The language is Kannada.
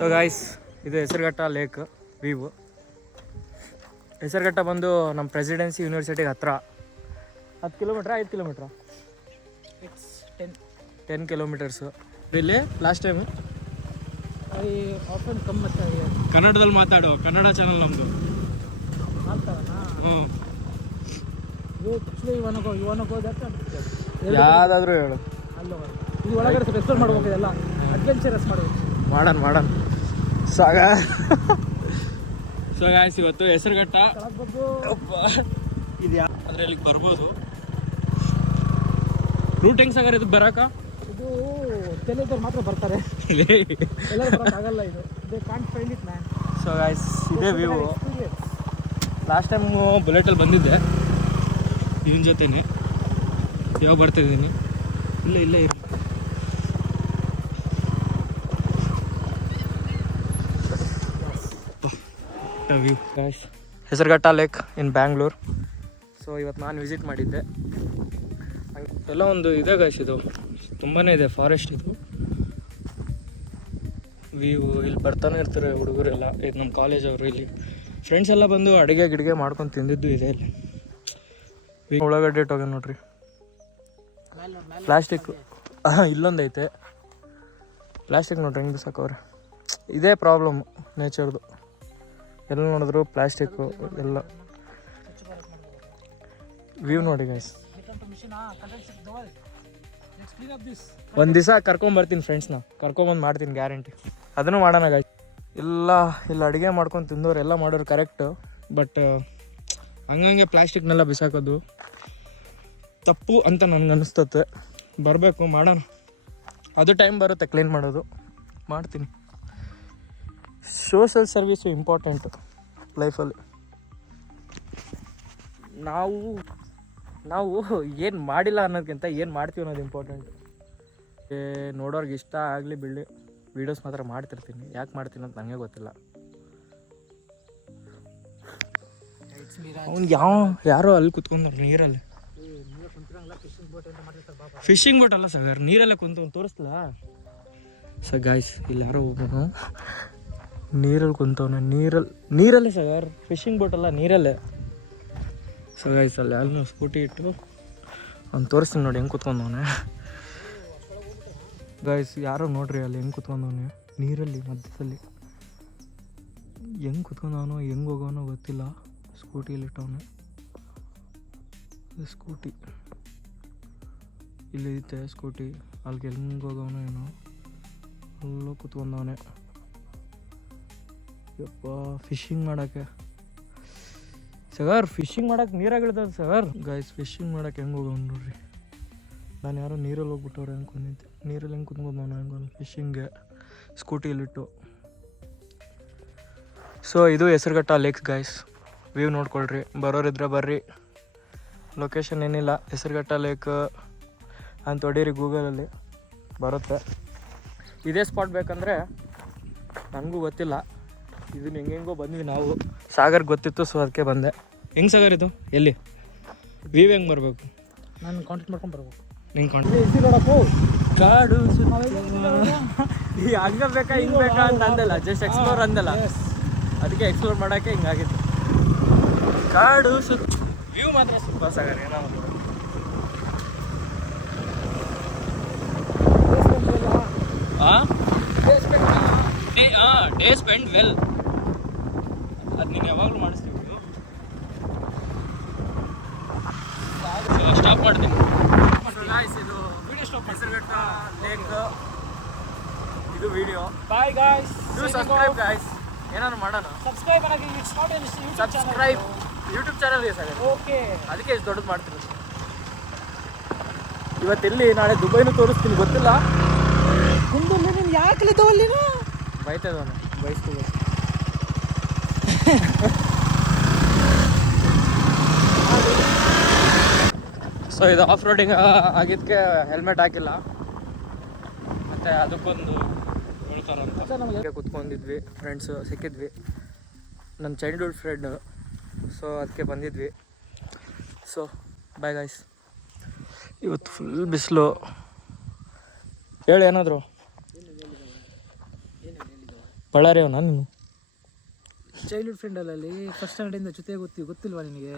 ಸೊ ಗಾಯ್ಸ್, ಇದು ಹೆಸರುಘಟ್ಟ ಲೇಕ್ ವ್ಯೂ. ಹೆಸರುಘಟ್ಟ ಬಂದು ನಮ್ಮ ಪ್ರೆಸಿಡೆನ್ಸಿ ಯೂನಿವರ್ಸಿಟಿಗೆ ಹತ್ರ. 10 ಕಿಲೋಮೀಟ್ರಾ 5 ಕಿಲೋಮೀಟ್ರಾ? It's 10 kilometres. ಇಲ್ಲಿ last time I often come here. ಕನ್ನಡದಲ್ಲಿ ಮಾತಾಡೋ, ಕನ್ನಡ ಚಾನಲ್ ನಮ್ಮದು. ಹ್ಞೂ, ಯಾವುದಾದ್ರೂ ಹೇಳು. ಇದು ಒಳಗಡೆ ಸ್ವಲ್ಪ ಎಕ್ಸ್ಪ್ಲೋರ್ ಮಾಡ್ಬೇಕು, ಇದೆಲ್ಲ ಅಡ್ವೆಂಚರಸ್ ಮಾಡಬೇಕು. ಮಾಡೋಣ ಸೊ ಗಾಯ್ಸ್, ಇವತ್ತು ಹೆಸರುಘಟ್ಟ ಇದು ಅಂದರೆ ಇಲ್ಲಿಗೆ ಬರ್ಬೋದು. ರೂಟ್ ಹೆಂಗೆ ಸಾಗರ್ ಇದು ಬರೋಕ? ಇದು ತೆಲುಗರು ಮಾತ್ರ ಬರ್ತಾರೆ, ಎಲ್ಲರೂ ಬರೋಕ್ಕಾಗಲ್ಲ. ಇದು they can't find it man. So guys, ಇದೇ ವ್ಯೂ. ಲಾಸ್ಟ್ ಟೈಮು ಬುಲೆಟಲ್ಲಿ ಬಂದಿದ್ದೆ ಇವನ ಜೊತೆನೆ. ಯಾವಾಗ ಬರ್ತಾಯಿದ್ದೀನಿ, ಇಲ್ಲೇ ಇರಿ. ವ್ಯೂ ಗಾಯ್ಸ್, ಹೆಸರುಘಟ್ಟ ಲೇಕ್ ಇನ್ ಬ್ಯಾಂಗ್ಳೂರ್. ಸೊ ಇವತ್ತು ನಾನು ವಿಸಿಟ್ ಮಾಡಿದ್ದೆ. ಎಲ್ಲ ಒಂದು ಇದೆ ಗಾಯ್ಸ್, ಇದು ತುಂಬಾ ಇದೆ, ಫಾರೆಸ್ಟ್ ಇದು. ವ್ಯೂ ಇಲ್ಲಿ ಬರ್ತಾನೆ ಇರ್ತಾರೆ ಹುಡುಗರೆಲ್ಲ. ಇದು ನಮ್ಮ ಕಾಲೇಜ್ ಅವರು. ಇಲ್ಲಿ ಫ್ರೆಂಡ್ಸ್ ಎಲ್ಲ ಬಂದು ಅಡುಗೆ ಮಾಡ್ಕೊಂಡು ತಿಂದಿದ್ದು ಇದೆ ಇಲ್ಲಿ. ಒಳಗಡೆ ಇಟ್ಟೋಗ ನೋಡ್ರಿ ಪ್ಲಾಸ್ಟಿಕ್ಕು. ಇಲ್ಲೊಂದೈತೆ ಪ್ಲಾಸ್ಟಿಕ್ ನೋಡ್ರಿ ಹೆಂಗೆ ಬಿಸಾಕವ್ರೆ. ಇದೇ ಪ್ರಾಬ್ಲಮ್ ನೇಚರ್ದು. ಎಲ್ಲ ನೋಡಿದ್ರು ಪ್ಲಾಸ್ಟಿಕ್ಕು ಎಲ್ಲ. ವ್ಯೂ ನೋಡಿ ಗೈಸ್. ಒಂದು ದಿವಸ ಕರ್ಕೊಂಬರ್ತೀನಿ ಫ್ರೆಂಡ್ಸ್ನ, ಕರ್ಕೊಂಬಂದು ಮಾಡ್ತೀನಿ ಗ್ಯಾರಂಟಿ. ಅದನ್ನು ಮಾಡೋಣ ಗೈಸ್. ಇಲ್ಲಿ ಅಡುಗೆ ಮಾಡ್ಕೊಂಡು ತಿಂದವ್ರು ಎಲ್ಲ ಮಾಡೋರು ಕರೆಕ್ಟು. ಬಟ್ ಹಂಗಂಗೆ ಪ್ಲಾಸ್ಟಿಕ್ನೆಲ್ಲ ಬಿಸಾಕೋದು ತಪ್ಪು ಅಂತ ನನಗೆ ಅನಿಸ್ತತೆ. ಬರಬೇಕು, ಮಾಡೋಣ. ಅದು ಟೈಮ್ ಬರುತ್ತೆ ಕ್ಲೀನ್ ಮಾಡೋದು, ಮಾಡ್ತೀನಿ. ಸೋಷಲ್ ಸರ್ವೀಸು ಇಂಪಾರ್ಟೆಂಟು ಲೈಫಲ್ಲಿ. ನಾವು ಏನು ಮಾಡಿಲ್ಲ ಅನ್ನೋದಕ್ಕಿಂತ ಏನು ಮಾಡ್ತೀವಿ ಅನ್ನೋದು ಇಂಪಾರ್ಟೆಂಟು. ನೋಡೋರ್ಗೆ ಇಷ್ಟ ಆಗಲಿ ಬಿಡಲಿ, ವೀಡಿಯೋಸ್ ಮಾತ್ರ ಮಾಡ್ತಿರ್ತೀನಿ. ಯಾಕೆ ಮಾಡ್ತೀನಿ ಅಂತ ನನಗೆ ಗೊತ್ತಿಲ್ಲ. ಅವ್ನು ಯಾರೋ ಅಲ್ಲಿ ಕುತ್ಕೊಂಡ್ರು ನೀರಲ್ಲಿ. ಫಿಶಿಂಗ್ ಬೋಟ್ ಅಲ್ಲ ಸರ್, ನೀರಲ್ಲೇ ಕುಂತು ತೋರಿಸ್ಲಾ ಸರ್ ಗಾಯ್ಸ್. ಇಲ್ಲಿ ಯಾರೋ ಹೋಗೋನು ನೀರಲ್ಲಿ ಕುಂತವನೆ, ನೀರಲ್ಲೇ ಸರ್. ಫಿಶಿಂಗ್ ಬೋಟ್ ಅಲ್ಲ, ನೀರಲ್ಲೇ. ಸೊ ಗಾಯ್ಸ್, ಅಲ್ಲಿ ಅಲ್ಲಿ ಸ್ಕೂಟಿ ಇಟ್ಟು ಅವ್ನು ತೋರಿಸ್ತೀನಿ ನೋಡಿ ಹೆಂಗೆ ಕುತ್ಕೊಂಡವನೆ. ಗಾಯ್ಸ್, ಯಾರೋ ನೋಡ್ರಿ ಅಲ್ಲಿ ಹೆಂಗೆ ಕುತ್ಕೊಂಡವನೆ ನೀರಲ್ಲಿ ಮಧ್ಯದಲ್ಲಿ. ಹೆಂಗೆ ಕುತ್ಕೊಂಡವನೋ ಹೆಂಗೆ ಹೋಗೋನೋ ಗೊತ್ತಿಲ್ಲ. ಸ್ಕೂಟಿಯಲ್ಲಿಟ್ಟವನೆ. ಸ್ಕೂಟಿ ಇಲ್ಲಿರುತ್ತೆ, ಸ್ಕೂಟಿ ಅಲ್ಲಿಗೆ ಹೆಂಗೆ ಹೋಗೋನೋ ಏನೋ. ಅಲ್ಲೋ ಕುತ್ಕೊಂಡವನೆ. ಯಪ್ಪ, ಫಿಶಿಂಗ್ ಮಾಡೋಕ್ಕೆ ಸರ್, ಫಿಶಿಂಗ್ ಮಾಡೋಕೆ ನೀರಾಗ ಇಳ್ತದೆ ಸರ್. ಗಾಯ್ಸ್, ಫಿಶಿಂಗ್ ಮಾಡೋಕೆ ಹೆಂಗೆ ಹೋಗೋನು ನೋಡ್ರಿ. ನಾನು ಯಾರೋ ನೀರಲ್ಲಿ ಹೋಗ್ಬಿಟ್ಟವ್ರೆ ಅಂದ್ಕೊಂಡಿದ್ದೆ. ನೀರಲ್ಲಿ ಹೆಂಗೆ ಕುತ್ಕೊಂಡು ನಾನು ಹೆಂಗೆ ಫಿಶಿಂಗ್ಗೆ ಸ್ಕೂಟಿಯಲ್ಲಿಟ್ಟು. ಸೊ ಇದು ಹೆಸರುಘಟ್ಟ ಲೇಕ್ಸ್ ಗಾಯ್ಸ್. ವ್ಯೂ ನೋಡ್ಕೊಳ್ರಿ, ಬರೋರಿದ್ರೆ ಬರ್ರಿ. ಲೊಕೇಶನ್ ಏನಿಲ್ಲ, ಹೆಸರುಘಟ್ಟ ಲೇಕ್ ಅಂತ ಹೊಡೀರಿ ಗೂಗಲಲ್ಲಿ ಬರುತ್ತೆ. ಇದೇ ಸ್ಪಾಟ್ ಬೇಕಂದರೆ ನನಗೂ ಗೊತ್ತಿಲ್ಲ. ಇದನ್ನ ಹೆಂಗೆಂಗೋ ಬಂದ್ವಿ ನಾವು. ಸಾಗರ್ ಗೊತ್ತಿತ್ತು, ಸೊ ಅದಕ್ಕೆ ಬಂದೆ. ಹೆಂಗೆ ಸಾಗರ್ ಇದು? ಎಲ್ಲಿ ವ್ಯೂ ಹೆಂಗೆ ಬರಬೇಕು? ನಾನು ಕಾಂಟ್ಯಾಕ್ಟ್ ಮಾಡ್ಕೊಂಡು ಬರ್ಬೇಕು. ನಿಂಗೆ ಕಾಡು ಹಂಗೆ ಬೇಕಾ ಹಿಂಗೆ ಬೇಕಾ ಅಂತ ಅಂದಲ್ಲ, ಜಸ್ಟ್ ಎಕ್ಸ್ಪ್ಲೋರ್ ಅಂದಲ್ಲ. ಅದಕ್ಕೆ ಎಕ್ಸ್ಪ್ಲೋರ್ ಮಾಡೋಕ್ಕೆ ಹಿಂಗಾಗಿತ್ತು. ಕಾಡು ವ್ಯೂ ಮಾತ್ರ ಸೂಪರ್ ಸಾಗರ್. ಏನೋ ಡೇ ಸ್ಪೆಂಡ್ ವೆಲ್. ಅದು ನೀನು ಯಾವಾಗಲೂ ಮಾಡಿಸ್ತೀವಿ. ಸ್ಟಾಪ್ ಮಾಡ್ತೀನಿ. ಇದು ವಿಡಿಯೋ ಸ್ಟಾಪ್. ಹೆಸರುಘಟ್ಟ ಲೇಕ್ ಇದು video. Bye guys, do subscribe guys. ಏನಾದ್ರು ಮಾಡೋಣ. ಸಬ್ಸ್ಕ್ರೈಬ್ ಆಗಿ. It's not an subscribe YouTube channel ಇದೆ ಸರ್. ಓಕೆ, ಅದಕ್ಕೆ ಎಷ್ಟು ದೊಡ್ಡದು ಮಾಡ್ತೀನಿ. ಇವತ್ತೆಲ್ಲಿ, ನಾಳೆ ದುಬೈನೂ ತೋರಿಸ್ತೀನಿ, ಗೊತ್ತಿಲ್ಲ. ಮುಂದೆ ನೀನು ಯಾಕೆ ತಗೊಳ್ಳಿನ ಬೈತಾ ಇದ್ದಾನೆ, ಬಯಸ್ತೀವಿ. ಸೊ ಇದು ಆಫ್ ರೋಡಿಂಗ್ ಆಗಿದ್ದಕ್ಕೆ ಹೆಲ್ಮೆಟ್ ಹಾಕಿಲ್ಲ, ಮತ್ತು ಅದಕ್ಕೊಂದು ಹೇಳ್ತಾರಂತ. ನಮಗೆ ಕುತ್ಕೊಂಡಿದ್ವಿ, ಫ್ರೆಂಡ್ಸು ಸಿಕ್ಕಿದ್ವಿ, ನನ್ನ ಚೈಲ್ಡ್ಹುಡ್ ಫ್ರೆಂಡು. ಸೊ ಅದಕ್ಕೆ ಬಂದಿದ್ವಿ. So bye guys. ಇವತ್ತು ಫುಲ್ ಬಿಸಿಲು. ಹೇಳಿ ಏನಾದರೂ. ಬಳ್ಳಾರಿ ಅವನಾ ನೀನು? ಚೈಲ್ಡ್ಹುಡ್ ಫ್ರೆಂಡ್ ಅಲ್ಲಿ ಫಸ್ಟ್ ಸ್ಟ್ಯಾಂಡರ್ಡಿಂದ ಜೊತೆ ಗೊತ್ತಿಲ್ವಾ ನಿನಗೆ?